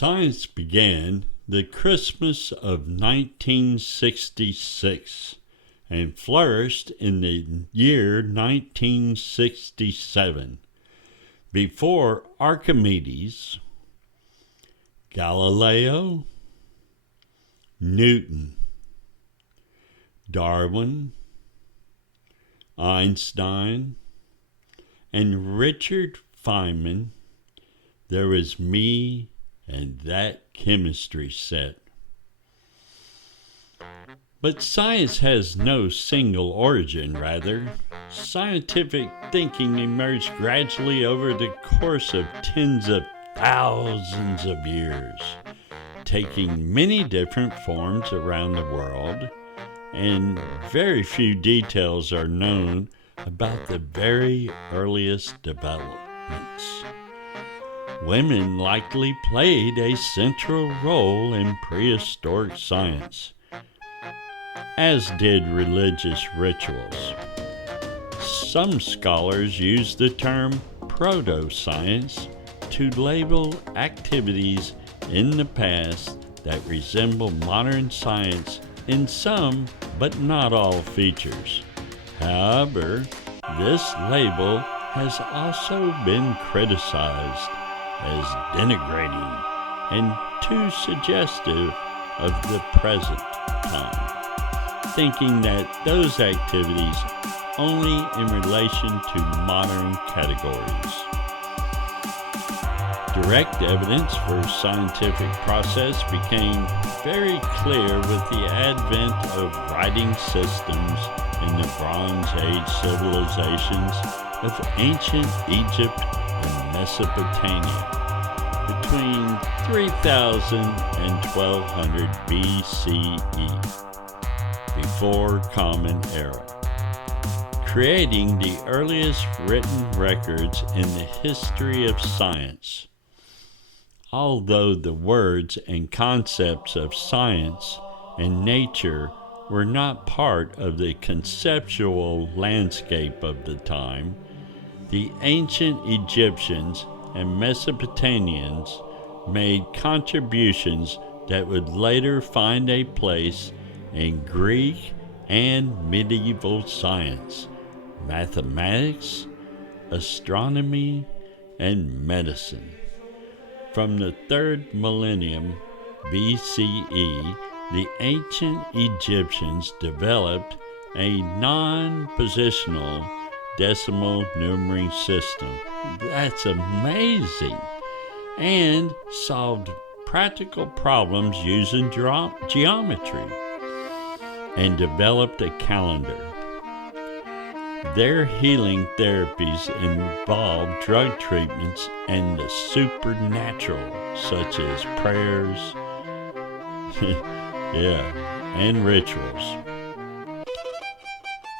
Science began the Christmas of 1966 and flourished in the year 1967. Before Archimedes, Galileo, Newton, Darwin, Einstein, and Richard Feynman, there was me and that chemistry set. But science has no single origin, rather. Scientific thinking emerged gradually over the course of tens of thousands of years, taking many different forms around the world, and very few details are known about the very earliest developments. Women likely played a central role in prehistoric science, as did religious rituals. Some scholars use the term proto-science to label activities in the past that resemble modern science in some but not all features. However, this label has also been criticized as denigrating and too suggestive of the present time, thinking that those activities only in relation to modern categories. Direct evidence for scientific process became very clear with the advent of writing systems in the Bronze Age civilizations of ancient Egypt and Mesopotamia between 3000 and 1200 BCE, before Common Era, creating the earliest written records in the history of science. Although the words and concepts of science and nature were not part of the conceptual landscape of the time, the ancient Egyptians and Mesopotamians made contributions that would later find a place in Greek and medieval science, mathematics, astronomy, and medicine. From the 3rd millennium BCE, the ancient Egyptians developed a non-positional decimal numbering system. That's amazing. And solved practical problems using geometry and developed a calendar. Their healing therapies involved drug treatments and the supernatural, such as prayers, and rituals.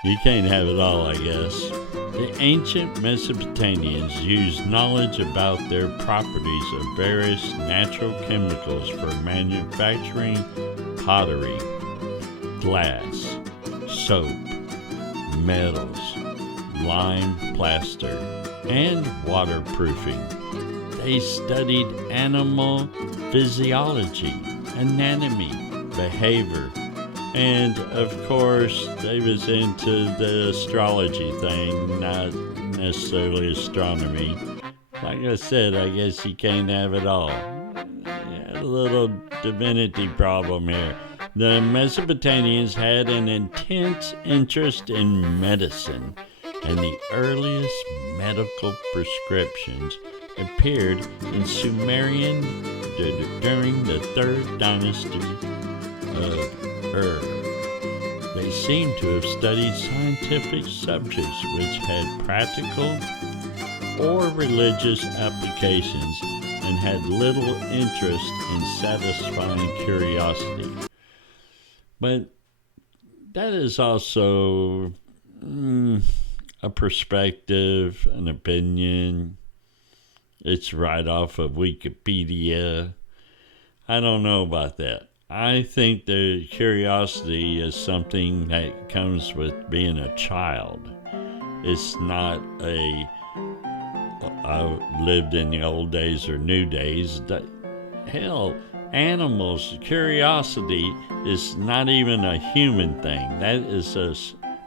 You can't have it all, I guess. The ancient Mesopotamians used knowledge about their properties of various natural chemicals for manufacturing pottery, glass, soap, metals, lime plaster, and waterproofing. They studied animal physiology, anatomy, behavior, and of course they was into the astrology thing, not necessarily astronomy. Like I said, I guess you can't have it all. A little divinity problem here. The Mesopotamians had an intense interest in medicine, and the earliest medical prescriptions appeared in Sumerian during the 3rd dynasty of Ur. They seem to have studied scientific subjects which had practical or religious applications and had little interest in satisfying curiosity. But that is also a perspective, an opinion. It's right off of Wikipedia. I don't know about that. I think the curiosity is something that comes with being a child. It's not I lived in the old days or new days. Hell, animals, curiosity is not even a human thing. That is a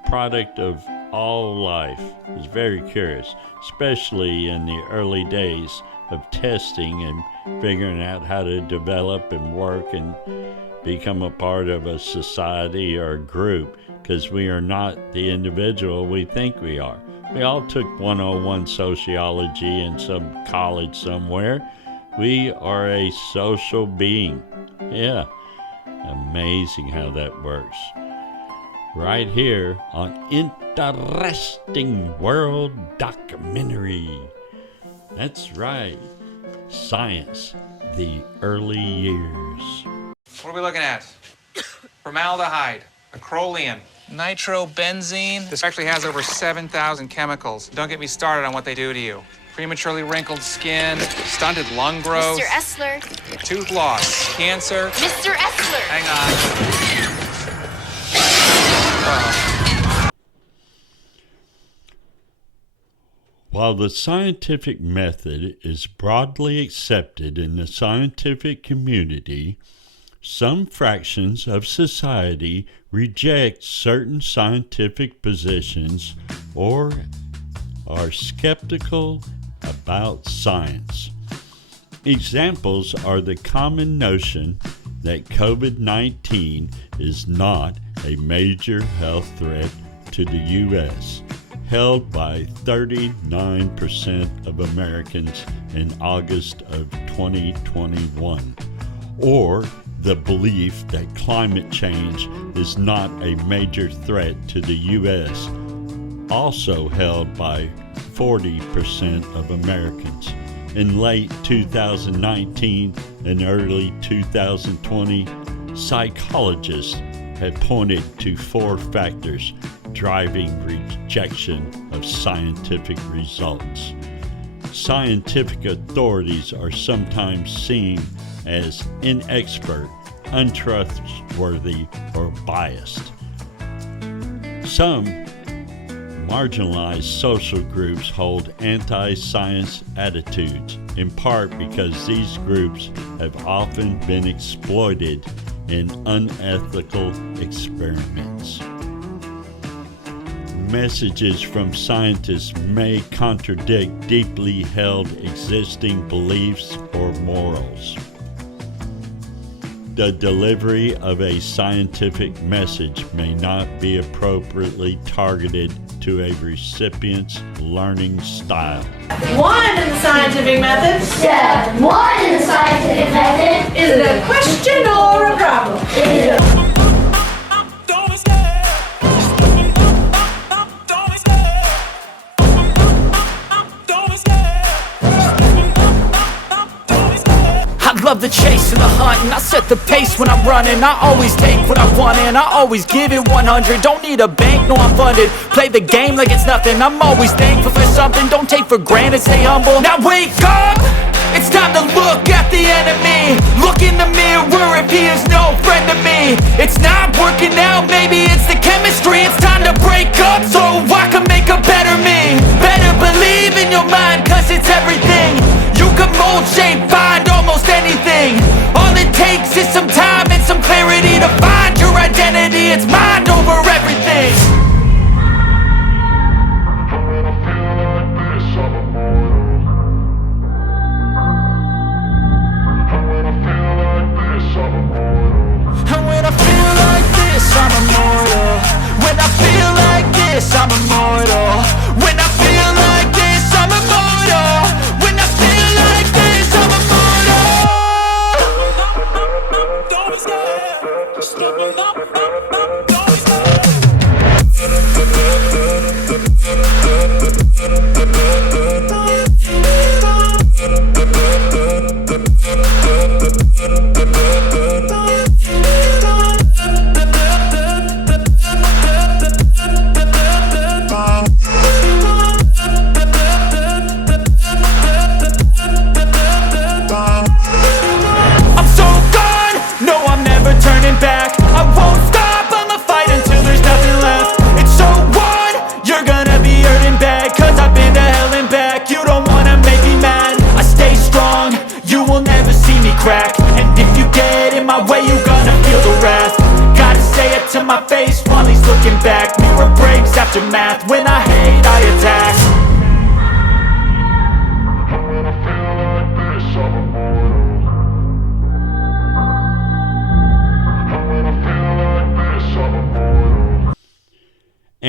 product of all life. It's very curious, especially in the early days of testing and figuring out how to develop and work and become a part of a society or a group, because we are not the individual we think we are. We all took 101 sociology in some college somewhere. We are a social being. Yeah, amazing how that works. Right here on Interesting World Documentary. That's right, science, the early years. What are we looking at? Formaldehyde, acrolein, nitrobenzene. This actually has over 7,000 chemicals. Don't get me started on what they do to you. Prematurely wrinkled skin, stunted lung growth. Mr. Essler. Tooth loss, cancer. Mr. Essler. Hang on. While the scientific method is broadly accepted in the scientific community, some fractions of society reject certain scientific positions or are skeptical about science. Examples are the common notion that COVID-19 is not a major health threat to the U.S., held by 39% of Americans in August of 2021, or the belief that climate change is not a major threat to the U.S., also held by 40% of Americans. In late 2019 and early 2020, psychologists had pointed to 4 factors driving rejection of scientific results. Scientific authorities are sometimes seen as inexpert, untrustworthy, or biased. Some marginalized social groups hold anti-science attitudes, in part because these groups have often been exploited in unethical experiments. Messages from scientists may contradict deeply held existing beliefs or morals. The delivery of a scientific message may not be appropriately targeted to a recipient's learning style. 1 in the scientific method. Step 1 in the scientific method. Is it a question or a problem? Love the chase and the hunt, and I set the pace when I'm running. I always take what I want and I always give it 100. Don't need a bank, no I'm funded. Play the game like it's nothing. I'm always thankful for something. Don't take for granted, stay humble. Now wake up! It's time to look at the enemy. Look in the mirror if he is no friend to me. It's not working out, maybe it's the chemistry. It's time to break up so I can make a better me. Better believe in your mind, cause it's everything. You can mold, shape, find almost anything. All it takes is some time and some clarity to find your identity. It's mind over everything. And when I feel like this, I'm immortal. When I feel like this, I'm immortal. When I feel like this, I'm immortal. When I feel like this, I'm immortal. Don't be scared. Just look up.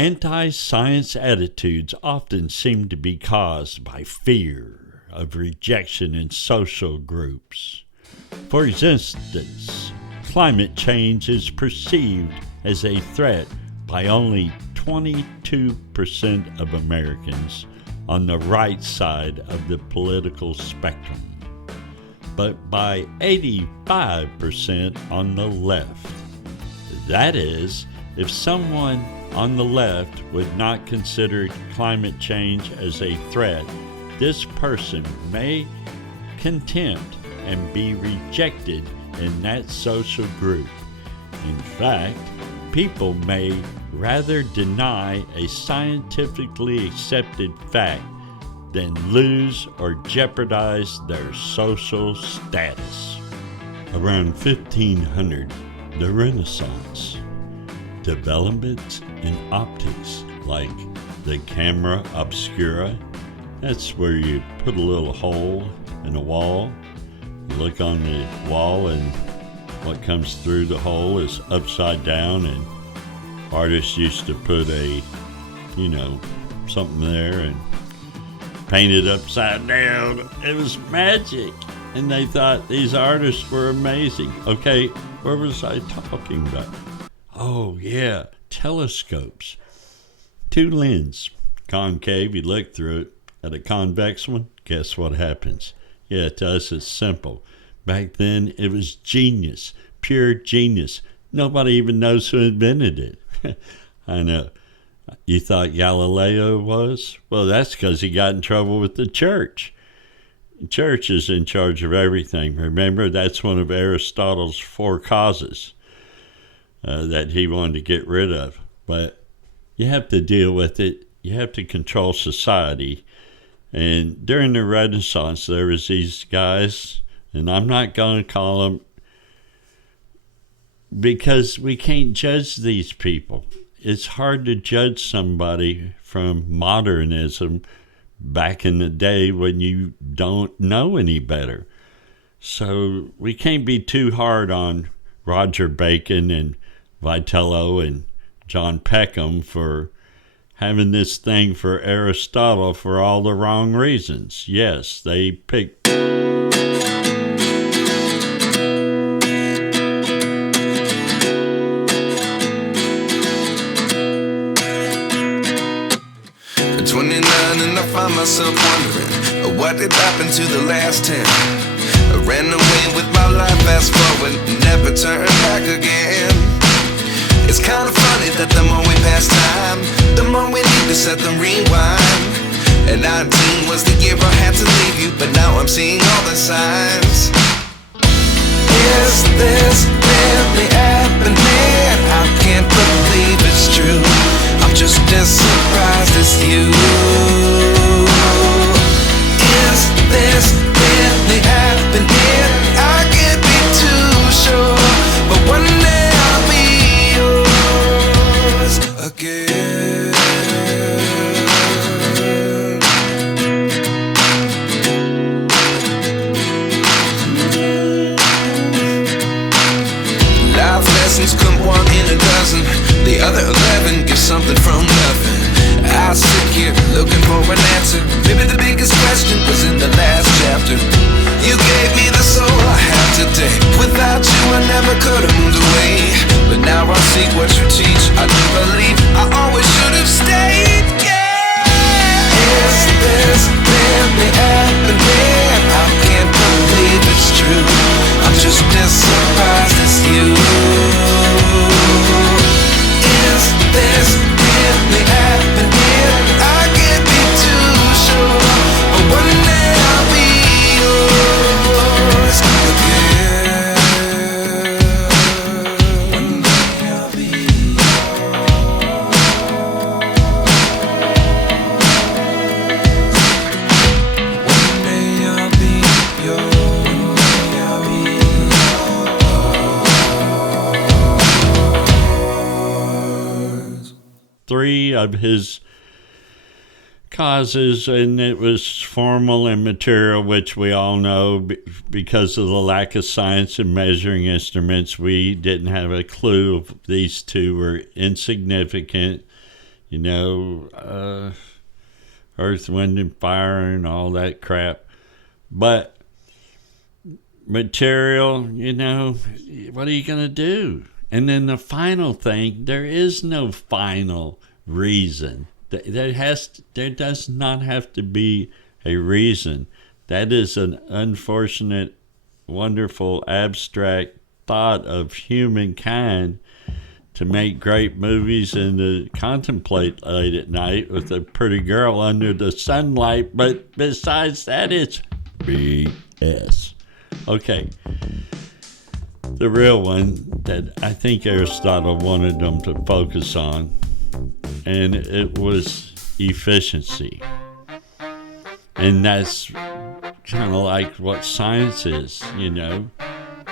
Anti-science attitudes often seem to be caused by fear of rejection in social groups. For instance, climate change is perceived as a threat by only 22% of Americans on the right side of the political spectrum, but by 85% on the left. That is, if someone on the left would not consider climate change as a threat, this person may contempt and be rejected in that social group. In fact, people may rather deny a scientifically accepted fact than lose or jeopardize their social status. Around 1500, the Renaissance. Developments in optics, like the camera obscura. That's where you put a little hole in a wall, look on the wall, and what comes through the hole is upside down, and artists used to put something there and paint it upside down. It was magic, and they thought these artists were amazing. Okay, where was I talking about? Oh, yeah, telescopes. 2 lenses, concave, you look through it. At a convex one, guess what happens? Yeah, to us it's simple. Back then, it was genius, pure genius. Nobody even knows who invented it. I know. You thought Galileo was? Well, that's because he got in trouble with the church. The church is in charge of everything. Remember, that's one of Aristotle's 4 causes. That he wanted to get rid of. But you have to deal with it. You have to control society. And during the Renaissance, there was these guys, and I'm not going to call them, because we can't judge these people. It's hard to judge somebody from modernism back in the day when you don't know any better. So we can't be too hard on Roger Bacon and Vitello and John Peckham for having this thing for Aristotle for all the wrong reasons. Yes, they picked. At 29 and I find myself wondering what did happen to the last 10. I ran away with my life, fast forward, never turn back again. It's kind of funny that the more we pass time, the more we need to set them rewind. And 19 was the year I had to leave you, but now I'm seeing all the signs. Is this really happening? I can't believe it's true. I'm just as surprised as you. Is this really happening? I can't be too sure, but one day I'll be yours again. Life lessons come 1 in a dozen. The other 11 give something from nothing. I sit here looking for an answer. Maybe the biggest question was in the last chapter. You gave me the soul I have today. Without you I never could have moved away. But now I see what you teach. I do believe I always should have stayed. Yeah. Is this really happening? I can't believe it's true. I'm just as surprised as you. Is this really happening? I can't be too sure, but one day I'll be yours again. One day I'll be yours. One day I'll be yours. I'll be yours. 3 of his causes, and it was formal and material, which we all know because of the lack of science and measuring instruments. We didn't have a clue if these 2 were insignificant. Earth, Wind, and Fire and all that crap. But material, what are you going to do? And then the final thing, there is no final reason. There does not have to be a reason. That is an unfortunate, wonderful, abstract thought of humankind to make great movies and to contemplate late at night with a pretty girl under the sunlight. But besides that, it's BS. Okay. The real one that I think Aristotle wanted them to focus on, and it was efficiency. And that's kind of like what science is,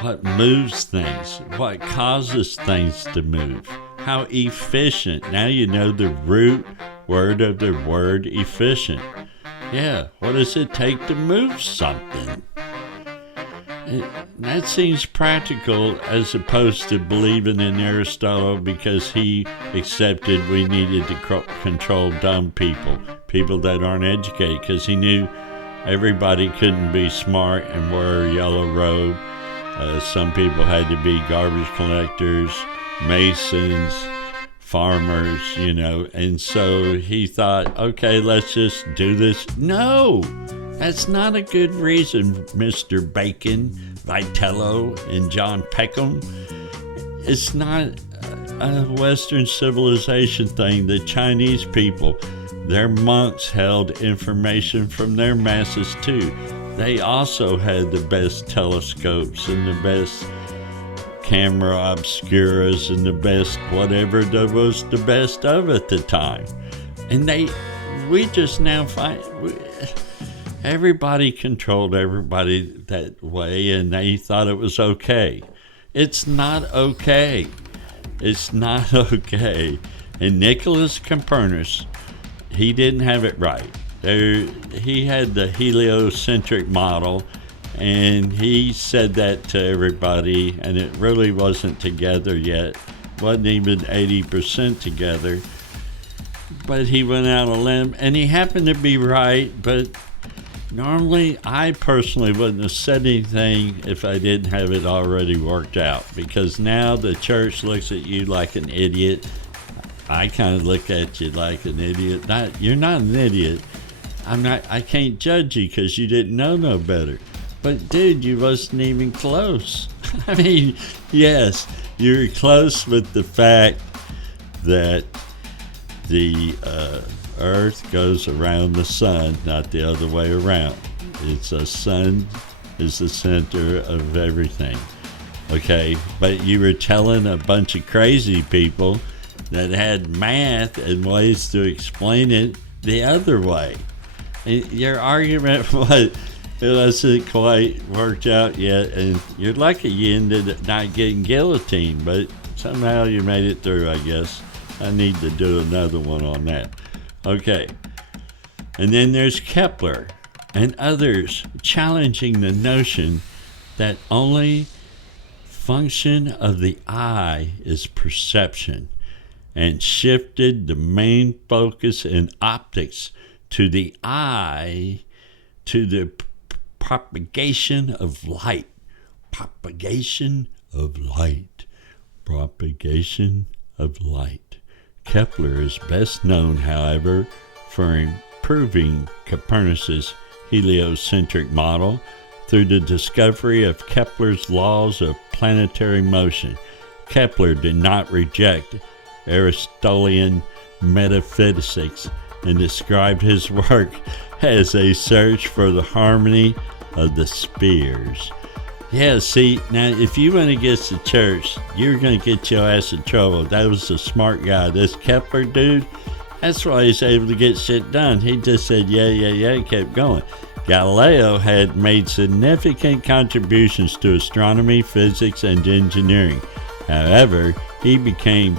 what moves things, what causes things to move, how efficient. Now you know the root word of the word efficient. Yeah, what does it take to move something? That seems practical as opposed to believing in Aristotle because he accepted we needed to control dumb people that aren't educated, because he knew everybody couldn't be smart and wear a yellow robe. Some people had to be garbage collectors, masons, farmers, and so he thought, okay, let's just do this. No! That's not a good reason, Mr. Bacon, Vitello, and John Peckham. It's not a Western civilization thing. The Chinese people, their monks held information from their masses too. They also had the best telescopes and the best camera obscuras and the best whatever there was the best of at the time. And we just now find... Everybody controlled everybody that way, and they thought it was okay. It's not okay. It's not okay. And Nicholas Copernicus, he didn't have it right. He had the heliocentric model, and he said that to everybody, and it really wasn't together yet. Wasn't even 80% together. But he went out on a limb, and he happened to be right, but normally, I personally wouldn't have said anything if I didn't have it already worked out, because now the church looks at you like an idiot. I kind of look at you like an idiot. You're not an idiot. I can't judge you because you didn't know no better. But dude, you wasn't even close. I mean, yes, you're close with the fact that the Earth goes around the sun, not the other way around. It's the sun is the center of everything. Okay, but you were telling a bunch of crazy people that had math and ways to explain it the other way. And your argument wasn't quite worked out yet, and you're lucky you ended up not getting guillotined, but somehow you made it through, I guess. I need to do another one on that. Okay, and then there's Kepler and others challenging the notion that only function of the eye is perception, and shifted the main focus in optics to the eye, to the propagation of light. Propagation of light. Propagation of light. Kepler is best known, however, for improving Copernicus' heliocentric model through the discovery of Kepler's laws of planetary motion. Kepler did not reject Aristotelian metaphysics and described his work as a search for the harmony of the spheres. Yeah, see, now if you went against the church, you're going to get your ass in trouble. That was a smart guy. This Kepler dude, that's why he's able to get shit done. He just said, yeah, and kept going. Galileo had made significant contributions to astronomy, physics, and engineering. However, he became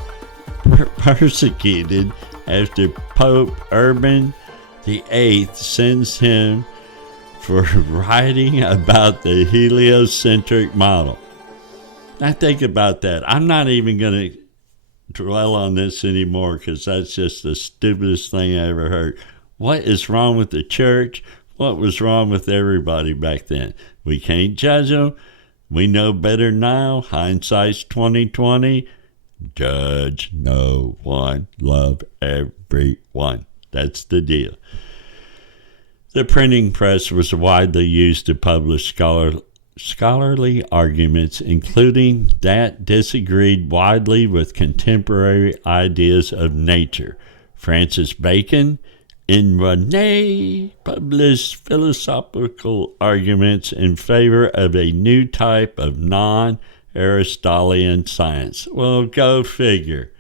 persecuted after Pope Urban VIII sentenced him for writing about the heliocentric model. Now think about that. I'm not even going to dwell on this anymore because that's just the stupidest thing I ever heard. What is wrong with the church? What was wrong with everybody back then? We can't judge them. We know better now. Hindsight's 2020. Judge no one. Love everyone. That's the deal. The printing press was widely used to publish scholarly arguments, including that disagreed widely with contemporary ideas of nature. Francis Bacon in Rene published philosophical arguments in favor of a new type of non-Aristotelian science. Well, go figure.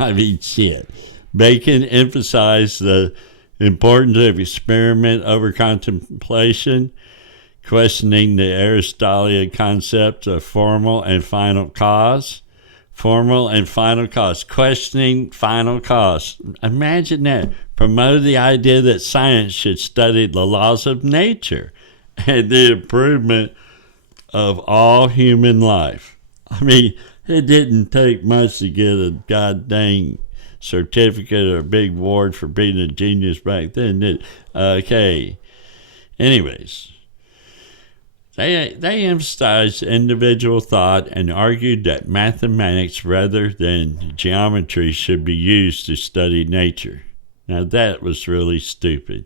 I mean, shit. Bacon emphasized the importance of experiment over contemplation, questioning the Aristotelian concept of formal and final cause. Formal and final cause. Questioning final cause. Imagine that. Promoted the idea that science should study the laws of nature and the improvement of all human life. I mean, it didn't take much to get a goddamn certificate or a big award for being a genius back then, did it? Okay. Anyways. They emphasized individual thought and argued that mathematics rather than geometry should be used to study nature. Now that was really stupid.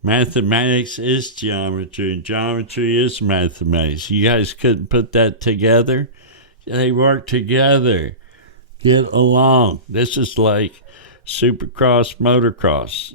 Mathematics is geometry and geometry is mathematics. You guys couldn't put that together? They work together. Get along. This is like supercross, motocross.